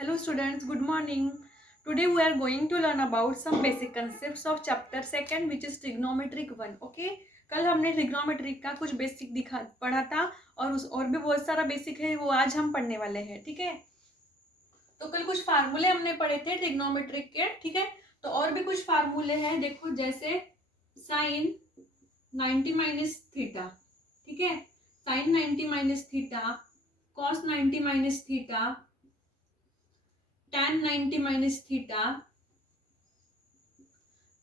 Hello students, good morning. Today we are going to learn about some basic concepts of chapter second which is trigonometric 1. Okay? कल हमने trigonometric का कुछ basic दिखा पढ़ा था और भी बहुत सारा बेसिक है वो आज हम पढ़ने वाले हैं. ठीक है, तो कल कुछ फार्मूले हमने पढ़े थे ट्रिग्नोमेट्रिक के. ठीक है, तो और भी कुछ फार्मूले हैं. देखो जैसे साइन 90 माइनस थीटा. ठीक है, sine 90 minus theta, cos 90 minus theta, tan 90 minus theta.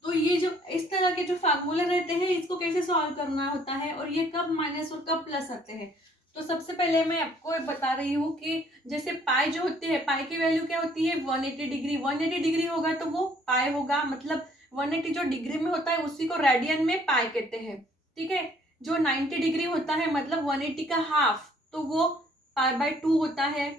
तो ये जो इस तरह के जो फार्मूले रहते हैं इसको कैसे सॉल्व करना होता है और ये कब माइनस और कब प्लस आते हैं. तो सबसे पहले मैं आपको बता रही हूँ कि जैसे पाई जो होती है, पाई की वैल्यू क्या होती है 180 डिग्री. 180 डिग्री होगा तो वो पाई होगा, मतलब 180 जो डिग्री में होता है उसी को रेडियन में पाई कहते हैं. ठीक है, जो 90 डिग्री होता है मतलब 180 का हाफ तो वो पाई बाय 2 होता है.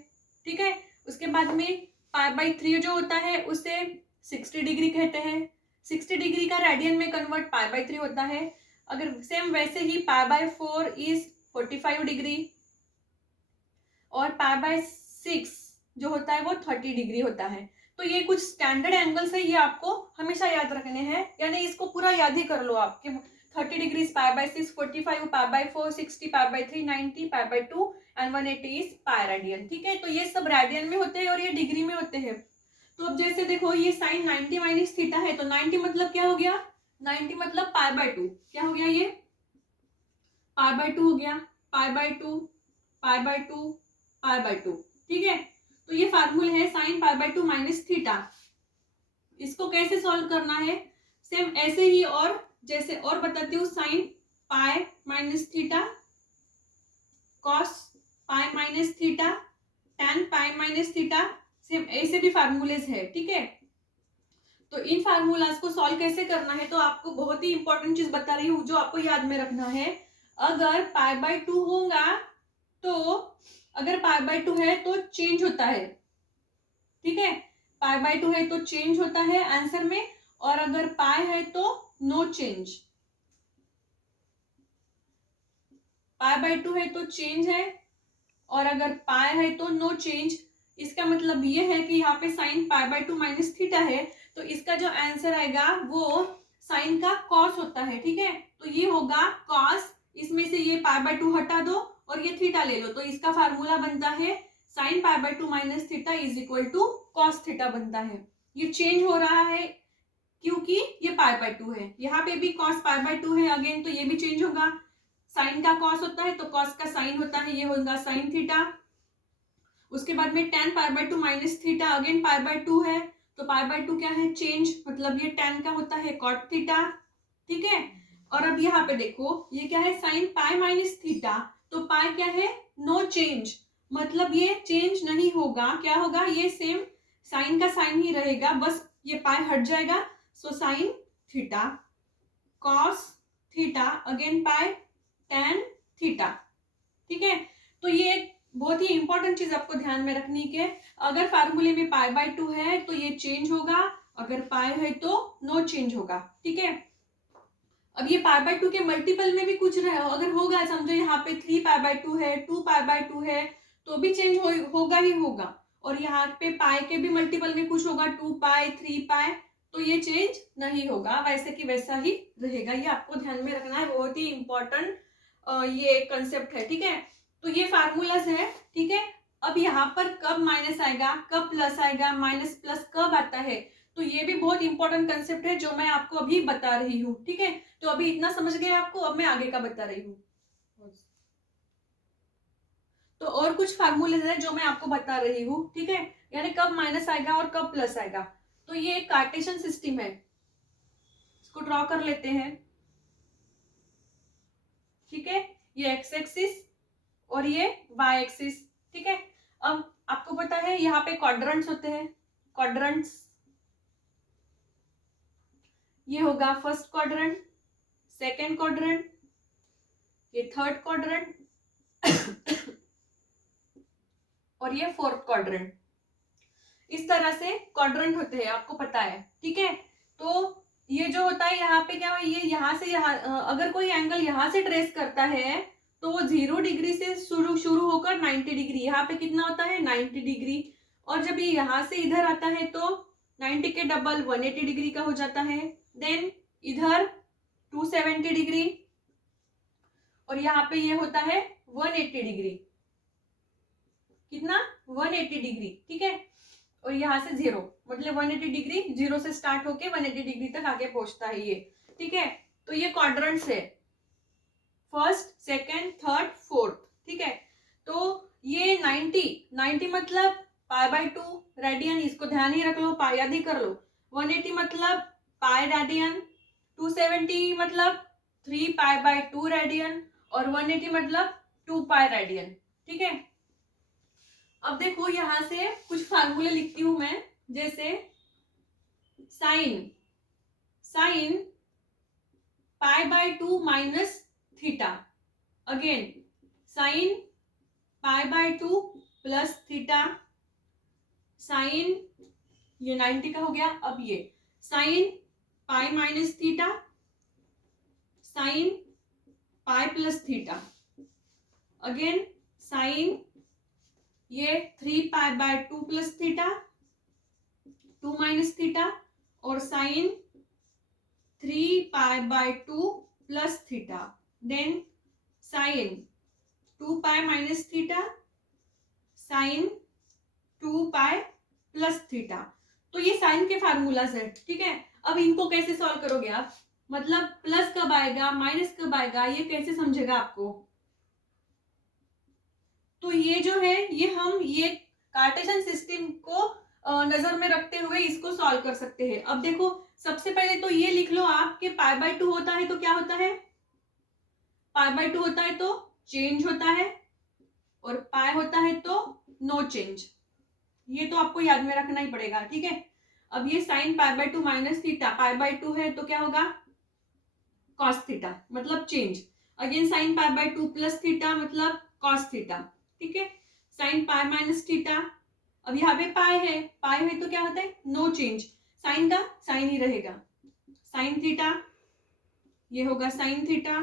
ठीक है, उसके बाद में पाई बाय 3 जो होता है उसे 60 डिग्री कहते हैं. 60 डिग्री का रेडियन में कन्वर्ट पाई बाय 3 होता है. अगर सेम वैसे ही पाई बाय 4 इज 45 डिग्री और पाई बाय 6 जो होता है वो 30 डिग्री होता है. तो ये कुछ स्टैंडर्ड एंगल्स है, ये आपको हमेशा याद रखने हैं, यानी इसको पूरा याद ही कर लो आपके. 30 degree pi by 6, 45 pi by 4, 60 pi by 3, 90 pi by 2 and 180 is pi radian. ठीक है, तो ये सब रेडियन में होते हैं और ये डिग्री में होते हैं. तो अब जैसे देखो ये साइन 90 माइनस थीटा है तो 90 मतलब क्या हो गया, 90 मतलब पाई बाय 2. क्या हो गया, ये पाई बाय 2 हो गया. पाई by 2, pi by 2, pi by 2. ठीक है, तो ये फार्मूला है sine pi by 2 minus theta. इसको कैसे सॉल्व करना है, सेम ऐसे ही और जैसे और बताती हूँ. Sign pi minus theta, cos pi minus theta, tan पाई माइनस थीटा, सेम ऐसे भी फार्मूलेज है. ठीक है, तो इन फार्मूलाज को सॉल्व कैसे करना है तो आपको बहुत ही इंपॉर्टेंट चीज बता रही हूँ जो आपको याद में रखना है. अगर पाई बाय 2 होगा तो अगर पाई बाय 2 है तो चेंज होता है. ठीक है, पाई बाय 2 है तो चेंज होता है आंसर में, और अगर पाई है तो नो चेंज. पाई बाय 2 है तो चेंज है और अगर पाई है तो नो चेंज. इसका मतलब ये है कि यहाँ पे sign pi by 2 minus theta है तो इसका जो आंसर आएगा वो साइन का कॉस होता है. ठीक है, तो ये होगा कॉस, इसमें से ये पाई बाय 2 हटा दो और ये थीटा ले लो तो इसका फार्मूला बनता है sine pi by 2 minus theta is equal to cos theta बनता है. ये चेंज हो रहा है क्योंकि ये पाई बाय 2 है. यहाँ पे भी कॉस पाई बाय 2 है अगेन तो ये भी चेंज होगा. साइन का कॉस होता है तो कॉस का साइन होता है, ये होगा साइन थीटा. उसके बाद में tan pi by 2 minus theta, again pi by 2 है तो पाई बाय 2 क्या है चेंज, मतलब ये tan का होता है कॉट थीटा. ठीक है, और अब यहाँ पे देखो ये क्या है साइन पाई माइनस थीटा, तो पाई क्या है नो चेंज, मतलब ये चेंज नहीं होगा. क्या होगा, ये सेम साइन का साइन ही रहेगा, बस ये पाई हट जाएगा. So sine theta cos theta again pi tan theta. ठीक है, तो ये एक बहुत ही इंपॉर्टेंट चीज आपको ध्यान में रखनी है. अगर फार्मूले में पाई बाय 2 है तो ये चेंज होगा, अगर पाई है तो नो चेंज होगा. ठीक है, अब ये पाई बाय 2 के मल्टीपल में भी कुछ अगर होगा, समझो यहाँ पे 3 पाई बाय 2 है, 2 पाई बाय 2 है तो भी चेंज होगा ही होगा. और यहाँ पे पाई के भी मल्टीपल में कुछ होगा 2 पाई 3 पाई तो ये चेंज नहीं होगा, वैसे कि वैसा ही रहेगा. ये आपको ध्यान में रखना है, बहुत ही इंपॉर्टेंट ये कंसेप्ट है. ठीक है, तो ये फार्मूलाज है. ठीक है, अब यहाँ पर कब माइनस आएगा, कब प्लस आएगा, माइनस प्लस कब आता है, तो ये भी बहुत इंपॉर्टेंट कंसेप्ट है जो मैं आपको अभी बता रही हूँ. ठीक है, तो अभी इतना समझ गए आपको, अब मैं आगे का बता रही हूँ. तो और कुछ फार्मूले हैं जो मैं आपको बता रही हूँ. ठीक है, यानी कब माइनस आएगा और कब प्लस आएगा. तो ये एक कार्टेशियन सिस्टम है, इसको ड्रॉ कर लेते हैं. ठीक है, ये एक्स एक्सिस और ये वाई एक्सिस. ठीक है, अब आपको पता है यहाँ पे क्वाड्रेंट्स होते हैं, क्वाड्रेंट्स. ये होगा फर्स्ट क्वाड्रेंट, सेकेंड क्वाड्रेंट, ये थर्ड क्वाड्रेंट और ये फोर्थ क्वाड्रेंट. इस तरह से क्वाड्रेंट होते हैं, आपको पता है. ठीक है, तो ये जो होता है यहाँ पे क्या है, ये यहाँ से यहाँ अगर कोई एंगल यहाँ से ट्रेस करता है तो वो 0 डिग्री से शुरू होकर 90 डिग्री, यहाँ पे कितना होता है 90 डिग्री. और जब ये यहाँ से इधर आता है तो 90 के डबल 180 डिग्री का हो जाता है। देन इधर 270 डिग्री और यहाँ पे ये होता है 180 डिग्री। कितना? 180 डिग्री, ठीक है। और यहाँ से 0, मतलब 180 डिग्री, 0 से स्टार्ट होके 180 डिग्री तक आगे पहुंचता है ये, ठीक है। तो ये क्वाड्रेंट्स है, फर्स्ट, सेकेंड, थर्ड, फोर्थ, ठीक है। तो ये 90 मतलब π/2 रेडियन, इसको ध्यान ही रख लो, पाई याद ही कर लो। 180 मतलब पाई रेडियन, 270 मतलब 3π/2 रेडियन और 180 मतलब 2π रेडियन, ठीक है। अब देखो यहां से कुछ फार्मूले लिखती हूं मैं, जैसे sine π/2 minus theta, again sine π/2 plus theta, sine ये 90 का हो गया। अब ये sine pi minus theta, sine pi plus theta, again sine ये 3π/2 प्लस थीटा, 2 माइनस थीटा, और sine 3π/2 plus theta, then sine 2π minus theta, sine 2π plus theta. तो ये साइन के फार्मूलाज है, ठीक है। अब इनको कैसे सॉल्व करोगे आप, मतलब प्लस कब आएगा, माइनस कब आएगा, ये कैसे समझेगा आपको। तो ये जो है ये कार्टेशियन सिस्टम को नजर में रखते हुए इसको सॉल्व कर सकते हैं। अब देखो सबसे पहले तो ये लिख लो आप कि π/2 होता है तो क्या होता है, π/2 होता है तो चेंज होता है, और पाई होता है तो नो चेंज। ये तो आपको याद में रखना ही पड़ेगा, ठीक है। अब ये साइन π/2 माइनस थीटा, π/2 है तो क्या होगा, कॉस थीटा, मतलब change. Again sine π/2 plus theta मतलब कॉस थीटा, ठीक है। साइन पाई माइनस थीटा, अब यहाँ पे पाई है तो क्या होता है, नो चेंज, साइन का साइन ही रहेगा, साइन थीटा, ये होगा साइन थीटा।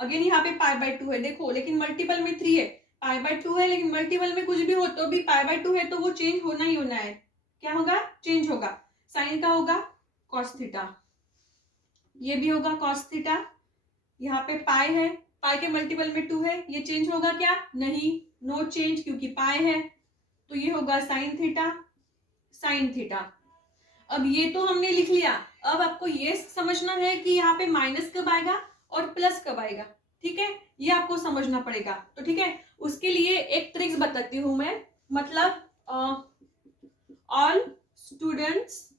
अगेन यहाँ पे π/2 है, देखो लेकिन मल्टीपल में 3 है, π/2 है लेकिन मल्टीपल में कुछ भी हो तो भी π/2 है तो वो चेंज होना ही होना है। क्या होगा, चेंज होगा। साइन का होगा कॉस थीटा, ये भी होगा कॉस थीटा। यहाँ पे पाई है, पाई के मल्टीपल में 2 है, ये चेंज होगा क्या, नहीं, नो चेंज क्योंकि पाई है। तो ये होगा साइन थीटा, साइन थीटा। अब ये तो हमने लिख लिया, अब आपको ये समझना है कि यहाँ पे माइनस कब आएगा और प्लस कब आएगा, ठीक है। ये आपको समझना पड़ेगा, तो ठीक है। उसके लिए एक ट्रिक्स बताती हूं मैं, मतलब ऑल स्टूडेंट्स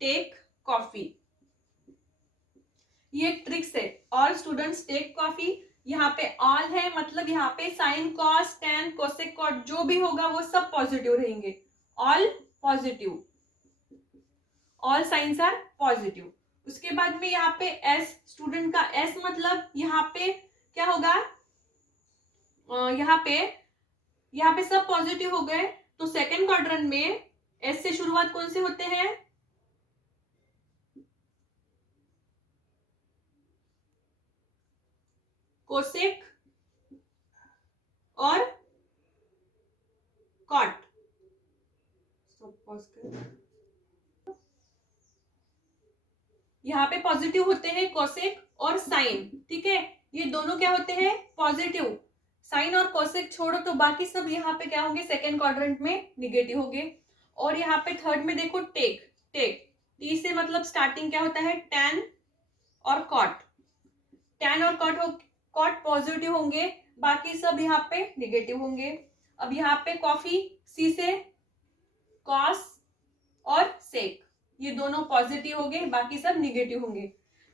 टेक कॉफी, ये एक ट्रिक्स है, ऑल स्टूडेंट्स टेक कॉफी। यहाँ पे ऑल है मतलब यहाँ पे sine cos tan cosec cot जो भी होगा वो सब पॉजिटिव रहेंगे, all positive, all sines are positive. उसके बाद में यहाँ पे एस, स्टूडेंट का एस मतलब यहाँ पे क्या होगा, यहाँ पे सब पॉजिटिव हो गए, तो सेकेंड क्वाड्रेंट में एस से शुरुआत कौन से होते हैं, कोसेक और कॉट। यहाँ पे पॉजिटिव होते हैं कोसेक और साइन, ठीक है। ये दोनों क्या होते हैं, पॉजिटिव। साइन और कोसेक छोड़ो तो बाकी सब यहाँ पे क्या होंगे, सेकेंड क्वाड्रेंट में निगेटिव होंगे। और यहाँ पे थर्ड में देखो टेक, टी से मतलब स्टार्टिंग क्या होता है, टैन और कॉट, टैन और कॉट पॉजिटिव होंगे, बाकी सब यहाँ पे निगेटिव होंगे। अब यहाँ पे कॉफी, सी से कॉस और सेक, ये दोनों पॉजिटिव होंगे, बाकी सब निगेटिव होंगे।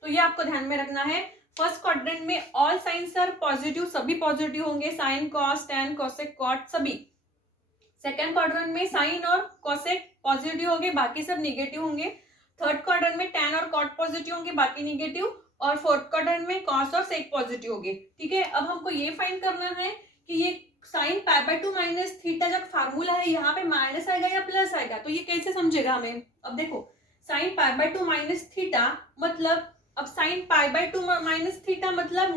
तो ये आपको ध्यान में रखना है। फर्स्ट क्वाड्रेंट में ऑल साइंस आर पॉजिटिव, सभी पॉजिटिव होंगे, sine cos tan cosec cot सभी। सेकेंड क्वाड्रेंट में साइन और कोसेक पॉजिटिव होंगे, बाकी सब निगेटिव होंगे। थर्ड क्वाड्रेंट में टैन और कॉट पॉजिटिव होंगे, बाकी निगेटिव। और फोर्थ क्वाड्रेंट में कॉस और सेक पॉजिटिव होंगे, ठीक है। अब हमको ये फाइंड करना है कि ये साइन π/2 माइनस थीटा जब फार्मूला है यहाँ पे माइनस आएगा या प्लस आएगा, तो ये कैसे समझेगा हमें। अब देखो साइन π/2 माइनस थीटा मतलब, अब साइन π/2 माइनस थीटा मतलब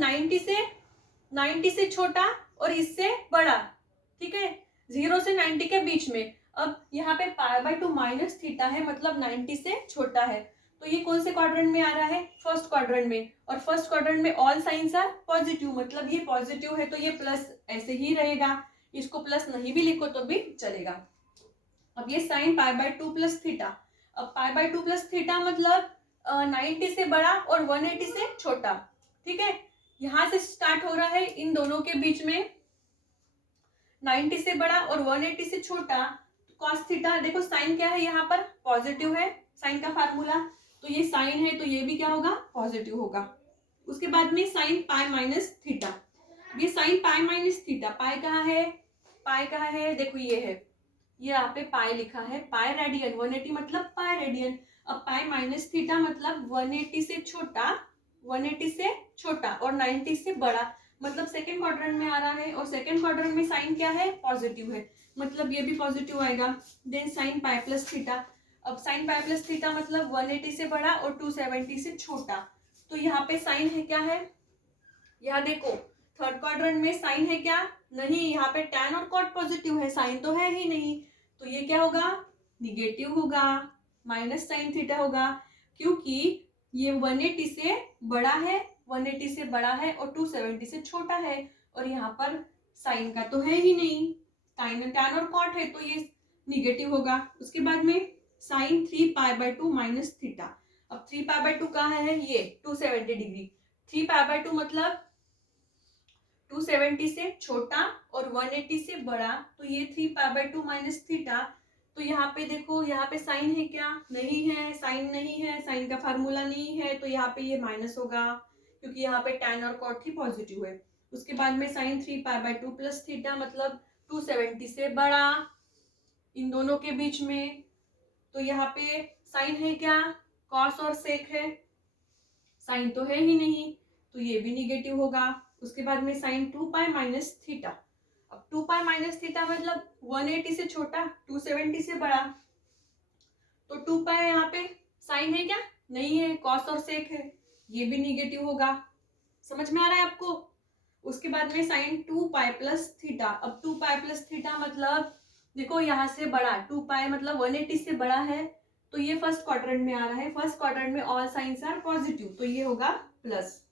90 से छोटा और इससे बड़ा, ठीक है, 0 से 90 के बीच में। अब यहाँ पे π/2 माइनस थीटा है, मतलब 90 से छोटा है, तो ये कौन से क्वाड्रेंट में आ रहा है? फर्स्ट क्वाड्रेंट में। और फर्स्ट क्वाड्रेंट में ऑल साइंस आर पॉजिटिव, मतलब ये पॉजिटिव है तो ये प्लस ऐसे ही रहेगा, इसको प्लस नहीं भी लिखो तो भी चलेगा। अब ये साइन π/2 प्लस थीटा, अब π/2 प्लस थीटा मतलब 90 से बड़ा और 180 से छोटा। ठीक है, यहां से स्टार्ट हो रहा है इन दोनों के बीच में, 90 से बड़ा और 180 से छोटा। कॉस थीटा, देखो साइन क्या है यहाँ पर? पॉजिटिव है, साइन का फार्मूला, तो ये साइन है तो ये भी क्या होगा? पॉजिटिव होगा। उसके बाद में साइन पाई माइनस थीटा, ये साइन पाई माइनस थीटा, पाई कहाँ है? पाई कहाँ है? देखो ये है, ये यहाँ पे पाई लिखा है, पाई रेडियन, 180 मतलब पाई रेडियन। अब पाई माइनस थीटा मतलब 180 से छोटा, 180 से छोटा और 90 से बड़ा, मतलब सेकेंड क्वाड्रेंट में आ रहा है, और सेकेंड क्वाड्रेंट में साइन क्या है? पॉजिटिव है, मतलब ये भी पॉजिटिव आएगा। Then sine pi plus theta, अब साइन पाई प्लस थीटा मतलब 180 से बड़ा और 270 से छोटा, तो यहाँ पे साइन है क्या है? यहाँ देखो थर्ड क्वाड्रेंट में साइन है क्या? नहीं, यहाँ पे tan और cot पॉजिटिव है, साइन तो है ही नहीं, तो ये क्या होगा? निगेटिव होगा, माइनस साइन थीटा होगा, क्योंकि ये 180 से बड़ा है, 180 से बड़ा है और 270 से छोटा है, और यहाँ पर साइन का तो है ही नहीं, साइन tan और cot है तो ये निगेटिव होगा। उसके बाद में साइन 3π/2 माइनस थीटा, अब 3π/2 कहाँ है? ये 270 डिग्री, 3π/2 मतलब 270 से छोटा और 180 से बड़ा, तो ये 3π/2 माइनस थीटा। तो यहाँ पे देखो, यहाँ पे साइन है क्या? नहीं है, साइन नहीं है, साइन का फार्मूला नहीं है, तो यहाँ पे ये माइनस होगा, क्योंकि यहाँ पे tan और cot ही पॉजिटिव है। उसके बाद में साइन 3π/2 प्लस थीटा मतलब 270 से बड़ा इन दोनों के बीच में, तो यहाँ पे साइन है क्या? कॉस और सेक है, साइन तो है ही नहीं, तो ये भी निगेटिव होगा। उसके बाद में साइन 2π माइनस थीटा, अब 2π माइनस थीटा मतलब 180 से छोटा, 270 से बड़ा, तो 2π यहाँ पे साइन है क्या? नहीं है, कॉस और सेक है, ये भी निगेटिव होगा। समझ में आ रहा है आपको? उसके बाद में साइन 2π प्लस थीटा, अब 2π प्लस थीटा मतलब देखो यहाँ से बड़ा, 2π मतलब 180 से बड़ा है, तो ये फर्स्ट क्वाड्रेंट में आ रहा है, फर्स्ट क्वाड्रेंट में ऑल साइंस आर पॉजिटिव, तो ये होगा प्लस।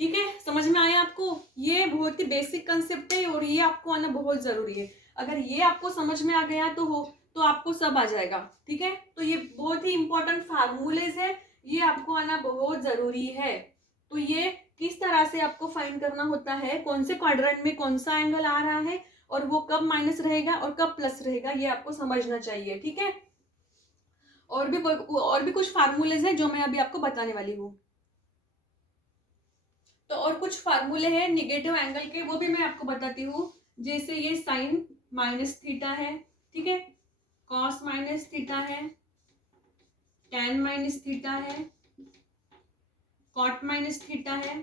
ठीक है, समझ में आया आपको? ये बहुत ही बेसिक कंसेप्ट है और ये आपको आना बहुत जरूरी है। अगर ये आपको समझ में आ गया तो आपको सब आ जाएगा। ठीक है, तो ये बहुत ही इंपॉर्टेंट फार्मूलेज है, ये आपको आना बहुत जरूरी है। तो ये किस तरह से आपको फाइंड करना होता है, कौन से क्वाड्रेंट में कौन सा एंगल आ रहा है और वो कब माइनस रहेगा और कब प्लस रहेगा, ये आपको समझना चाहिए। ठीक है, और भी कुछ फार्मूलेज है जो मैं अभी आपको बताने वाली हूँ। तो और कुछ फार्मूले हैं निगेटिव एंगल के, वो भी मैं आपको बताती हूँ। जैसे ये साइन माइनस थीटा है, ठीक है, कॉस माइनस थीटा है, टैन माइनस थीटा है, कॉट माइनस थीटा है,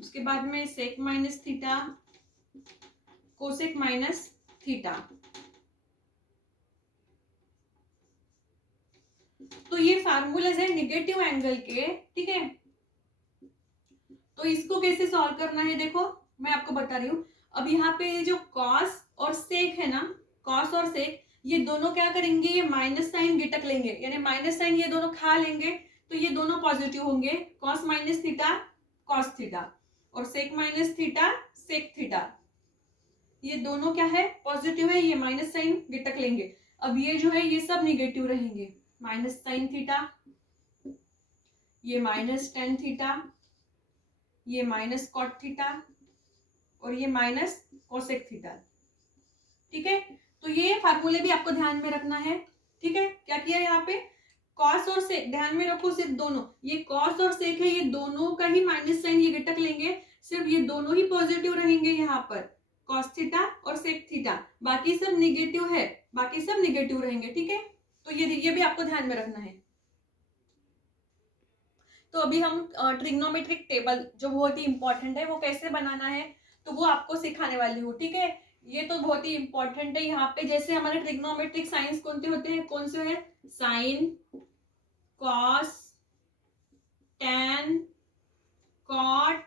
उसके बाद में sec minus theta, cosec minus theta. तो ये फार्मूलेज है निगेटिव एंगल के। ठीक है, तो इसको कैसे सॉल्व करना है, देखो मैं आपको बता रही हूँ। अब यहाँ पे जो कॉस और सेक है ना, कॉस और सेक ये दोनों क्या करेंगे? ये माइनस साइन गिटक लेंगे, यानी माइनस साइन ये दोनों खा लेंगे, तो ये दोनों पॉजिटिव होंगे। Cos minus theta cos theta और sec minus theta sec theta, ये दोनों क्या है? पॉजिटिव है, ये माइनस साइन गिटक लेंगे। अब ये जो है ये सब निगेटिव रहेंगे, माइनस साइन थीटा, ये माइनस टेन थीटा, ये माइनस कॉट थीटा और ये माइनस कोसेक थीटा। ठीक है, तो ये फार्मूले भी आपको ध्यान में रखना है। ठीक है, क्या किया यहाँ पे? कॉस और सेक ध्यान में रखो, सिर्फ दोनों, ये कॉस और सेक है, ये दोनों का ही माइनस साइन ये घटक लेंगे, सिर्फ ये दोनों ही पॉजिटिव रहेंगे यहाँ पर, कॉस थीटा और सेक थीटा, बाकी सब निगेटिव है, बाकी सब निगेटिव रहेंगे। ठीक है, तो ये भी आपको ध्यान में रखना है। तो अभी हम ट्रिग्नोमेट्रिक टेबल जो बहुत ही इंपॉर्टेंट है वो कैसे बनाना है तो वो आपको सिखाने वाली हूँ। ठीक है, ये तो बहुत ही इंपॉर्टेंट है। यहाँ पे जैसे हमारे ट्रिग्नोमेट्रिक साइंस कौन से हैं? साइन, कॉस, टैन, कॉट,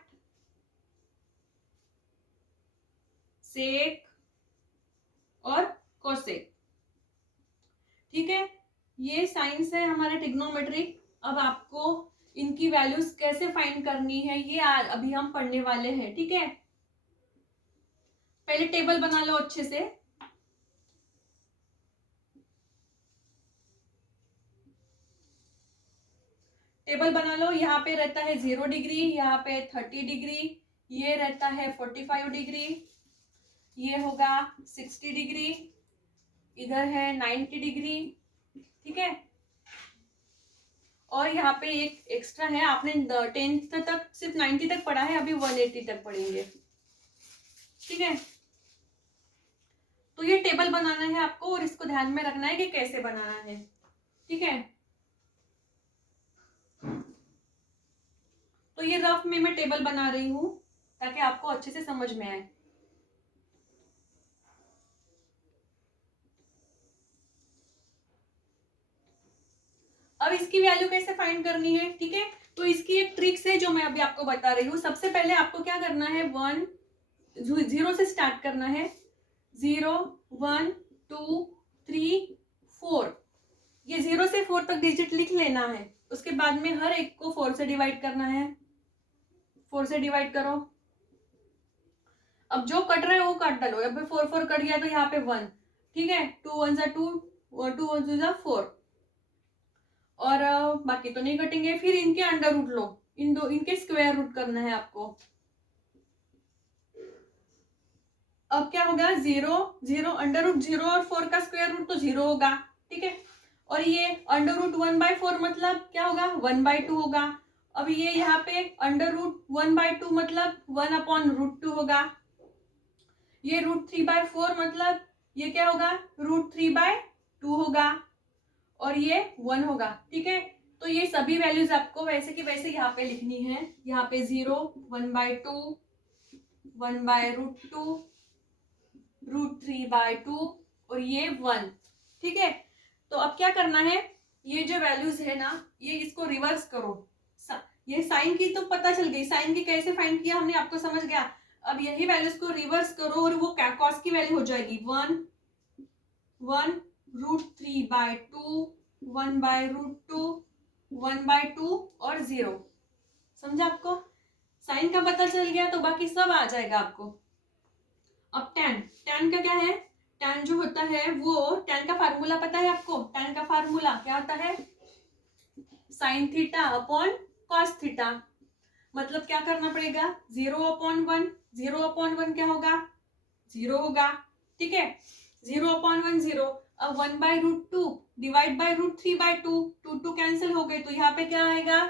सेक और कोसेक। ठीक है, ये साइंस है हमारे ट्रिग्नोमेट्री। अब आपको इनकी वैल्यूज कैसे फाइंड करनी है ये अभी हम पढ़ने वाले हैं। ठीक है, पहले टेबल बना लो अच्छे से। टेबल बना लो। यहाँ पे रहता है 0 डिग्री, यहाँ पे 30 डिग्री, ये रहता है 45 डिग्री, ये होगा 60 डिग्री, इधर है 90 डिग्री। ठीक है, और यहाँ पे एक एक्स्ट्रा है, आपने 10th तक सिर्फ 90 तक पढ़ा है, अभी 180 तक पढ़ेंगे। ठीक है, तो ये टेबल बनाना है आपको और इसको ध्यान में रखना है कि कैसे बनाना है। ठीक है, तो ये रफ में मैं टेबल बना रही हूं ताकि आपको अच्छे से समझ में आए। अब इसकी वैल्यू कैसे फाइंड करनी है। ठीक है, तो इसकी एक ट्रिक्स है जो मैं अभी आपको बता रही हूँ। सबसे पहले आपको क्या करना है, 0 से स्टार्ट करना है। 0 1 2 3 4, ये 0 से 4 तक डिजिट लिख लेना है। उसके बाद में हर एक को 4 से डिवाइड करना है। 4 से डिवाइड करो। अब जो कट रहा है वो काट डालो। अब 4 4 कट गया तो यहाँ पे 1। ठीक है, 2 1 2 2 1 4, और बाकी तो नहीं कटेंगे। फिर इनके अंडर रूट लो, इनके स्क्वायर रूट करना है आपको। अब क्या होगा, 0 0 अंडर रूट 0 और 4 का स्क्वायर रूट तो 0 होगा। ठीक है, और ये अंडर रूट 1/4 मतलब क्या होगा, 1/2 होगा। अब ये यहाँ पे अंडर रूट 1/2 मतलब 1/√2 होगा। ये √3/4 मतलब ये क्या होगा, √3/2 होगा, और ये 1 होगा। ठीक है, तो ये सभी वैल्यूज आपको वैसे की वैसे यहाँ पे लिखनी है। यहाँ पे 0 1/2 1/√2 √3/2 और ये 1। ठीक है, तो अब क्या करना है, ये जो वैल्यूज है ना, ये इसको रिवर्स करो। ये साइन की तो पता चल गई, साइन की कैसे फाइंड किया हमने आपको समझ गया। अब यही वैल्यूज को रिवर्स करो और वो कॉस की वैल्यू हो जाएगी 1 1 √3/2 1/√2 1/2 और 0। समझा आपको, साइन का पता चल गया तो बाकी सब आ जाएगा आपको। अब tan का क्या है, tan जो होता है वो, tan का फार्मूला पता है आपको। tan का फार्मूला क्या होता है, sin theta upon cos theta. मतलब क्या करना पड़ेगा, 0/1, 0/1 क्या होगा, 0 होगा। ठीक है, 0/1 0। अब 1/√2 डिवाइड बाय √3/2, 2 कैंसिल हो गए तो यहाँ पे क्या आएगा,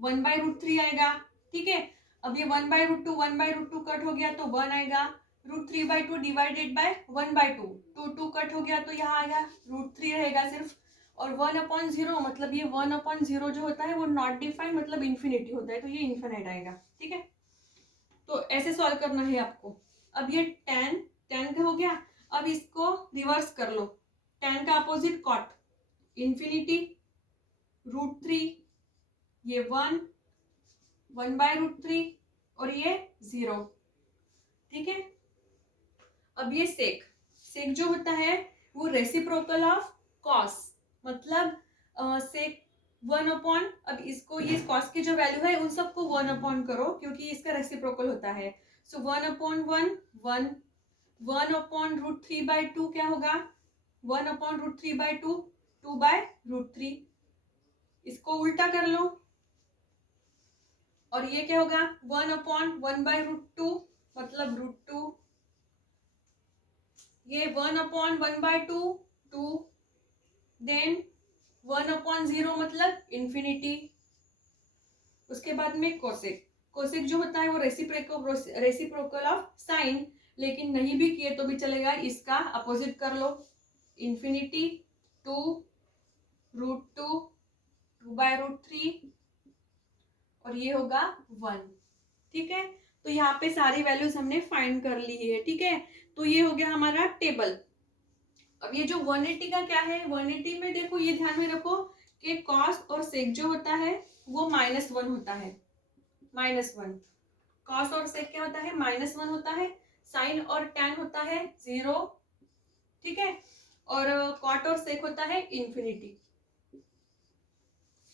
1/√3 आएगा। ठीक है, अब ये 1/√2 कट हो गया तो 1 आएगा। √3/2 डिवाइडेड बाय 1/2, 2 कट हो गया तो यहाँ आएगा √3 रहेगा सिर्फ। और 1/0 मतलब ये 1/0 जो होता है वो नॉट डिफाइंड मतलब इन्फिनिटी होता है, तो ये इन्फिनिट आएगा। ठीक है, तो ऐसे सॉल्व करना है आपको। अब ये tan का हो गया। अब इसको रिवर्स कर लो, tan का अपोजिट कॉट, इन्फिनिटी √3, ये 1 1/√3 और ये 0। ठीक है, अब ये सेक जो होता है वो रेसिप्रोकल ऑफ कॉस, मतलब सेक 1/, अब इसको ये कॉस की जो वैल्यू है उन सबको 1/, करो क्योंकि इसका रेसिप्रोकल होता है। सो 1/1 1 1/√3/2 क्या होगा, 1/√3/2 2/√3। इसको उल्टा कर लो और ये क्या होगा, 1/1/√2 मतलब √2। ये 1/1/2 2, देन 1/0 मतलब इन्फिनिटी। उसके बाद में कोसेक जो होता है वो रेसिप्रोकल ऑफ साइन, लेकिन नहीं भी किए तो भी चलेगा, इसका अपोजिट कर लो, इन्फिनिटी 2 √2 2/√3 और ये होगा 1। ठीक है, तो यहाँ पे सारी वैल्यूज हमने फाइंड कर ली है। ठीक है, तो ये हो गया हमारा टेबल। अब ये जो 180 का क्या है, 180 में देखो ये ध्यान में रखो कि कॉस और सेक जो होता है वो -1 होता है, -1। कॉस और सेक क्या होता है, -1 होता है, साइन और टैन होता है 0, ठीक है, और कॉट और सेक होता है इन्फिनिटी,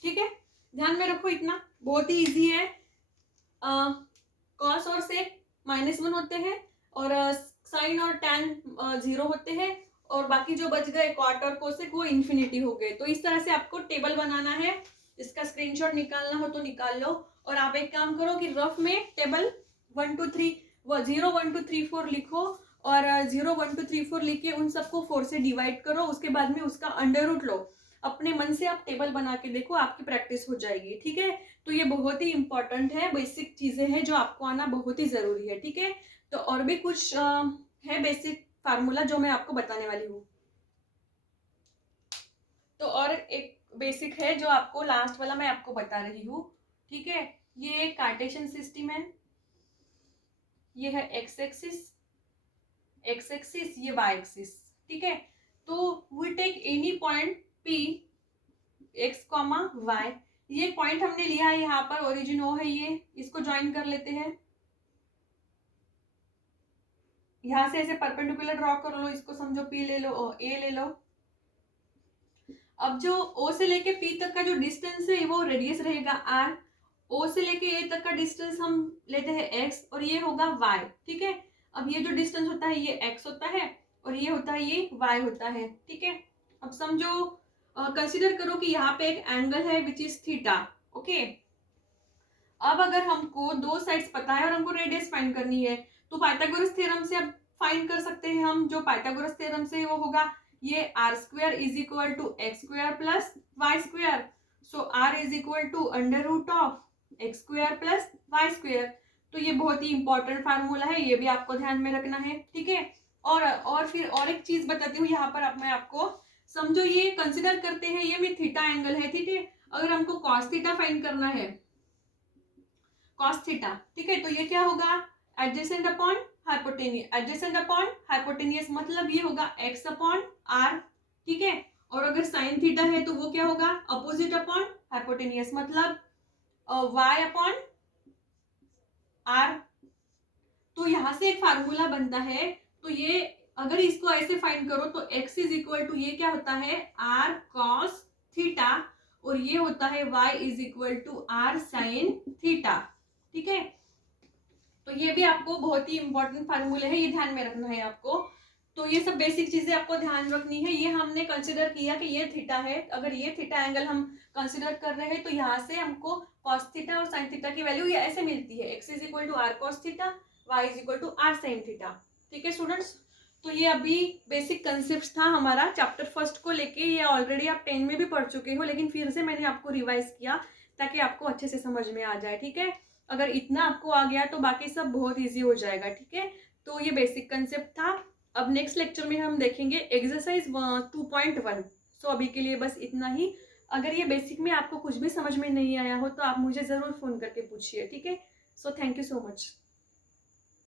ठीक है। ध्यान में रखो इतना, बहुत ही इजी है। कॉस और सेक -1 होते हैं और साइन और टैन 0 होते हैं, और बाकी जो बच गए कॉट और कोसेक वो इन्फिनिटी हो गए। तो इस तरह से आपको टेबल बनाना है, इसका स्क्रीनशॉट निकालना हो तो निकाल लो, और आप एक काम करो कि रफ में टेबल 1 2 3 0 1 2 3 4 लिखो, और 0 1 2 3 4 लिख के उन सबको 4 से डिवाइड करो, उसके बाद में उसका अंडर रूट लो। अपने मन से आप टेबल बना के देखो, आपकी प्रैक्टिस हो जाएगी, ठीक है। तो ये बहुत ही इंपॉर्टेंट है, बेसिक चीजें हैं जो आपको आना बहुत ही जरूरी है, ठीक है। तो और भी कुछ है बेसिक फार्मूला जो मैं आपको बताने वाली हूँ। तो और एक बेसिक है जो आपको लास्ट वाला मैं आपको बता रही हूँ, ठीक है। ये कार्टेशियन सिस्टम है, ये है एक्स एक्सिस, ये वाई एक्सिस, ठीक है। तो we take any point P x comma y, ये पॉइंट हमने लिया है यहाँ पर, ओरिजिन ओ है ये, इसको ज्वाइन कर लेते हैं। यहाँ से ऐसे परपेंडिकुलर ड्रॉ कर लो, इसको समझो पी ले लो, ए ले लो। अब जो ओ से लेके पी तक का जो डिस्टेंस है वो रेडियस रहेगा आर, ओ से लेके ए तक का डिस्टेंस हम लेते हैं एक्स, और ये होगा वाई, ठीक है। अब ये जो डिस्टेंस होता है ये एक्स होता है, और ये होता है ये वाई होता है, ठीक है। अब समझो, कंसिडर करो कि यहाँ पे एक एंगल है विच इज थीटा, ओके। अब अगर हमको दो साइड्स पता है और हमको रेडियस फाइंड करनी है, तो पाइथागोरस थ्योरम से अब फाइंड कर सकते हैं हम। जो पाइथागोरस थ्योरम से वो होगा ये r square is equal to x square plus y square, so r is equal to under root of x square plus y square. तो ये बहुत ही इंपॉर्टेंट फार्मूला है, ये भी आपको ध्यान में रखना है, ठीक है। और फिर और एक चीज बताती हूँ यहाँ पर, अब मैं आपको समझो, ये कंसिडर करते हैं ये में थीटा एंगल है, ठीक है। अगर हमको कॉस थीटा फाइंड करना है, कॉस थीटा, ठीक है, तो ये क्या होगा, adjacent upon hypotenuse, adjacent upon hypotenuse मतलब ये होगा एक्स अपॉन आर, ठीक है। और अगर साइन थीटा है तो वो क्या होगा, अपोजिट अपॉन हाइपोटेनियस मतलब वाई अपॉन आर। तो यहां से एक फार्मूला बनता है, तो ये अगर इसको ऐसे फाइंड करो तो x इज इक्वल टू ये क्या होता है आर कॉस थीटा, और ये होता है y is equal to r sine theta, ठीक है। तो ये भी आपको बहुत ही इंपॉर्टेंट फार्मूले है, ये ध्यान में रखना है आपको। तो ये सब बेसिक चीजें आपको ध्यान रखनी है। ये हमने कंसिडर किया कि ये थीटा है, अगर ये थीटा एंगल हम कंसिडर कर रहे हैं तो यहाँ से हमको कॉस थीटा और साइन थीटा की वैल्यू ये ऐसे मिलती है, x is equal to r cos theta, y is equal to r sine theta, ठीक है स्टूडेंट्स। तो ये अभी बेसिक कंसेप्ट था हमारा चैप्टर फर्स्ट को लेके, ये ऑलरेडी आप 10 में भी पढ़ चुके हो, लेकिन फिर से मैंने आपको रिवाइज किया ताकि आपको अच्छे से समझ में आ जाए, ठीक है। अगर इतना आपको आ गया तो बाकी सब बहुत ईजी हो जाएगा, ठीक है। तो ये बेसिक कंसेप्ट था। अब नेक्स्ट लेक्चर में हम देखेंगे एक्सरसाइज 2.1। सो अभी के लिए बस इतना ही। अगर ये बेसिक में आपको कुछ भी समझ में नहीं आया हो तो आप मुझे ज़रूर फ़ोन करके पूछिए, ठीक है। So thank you so much.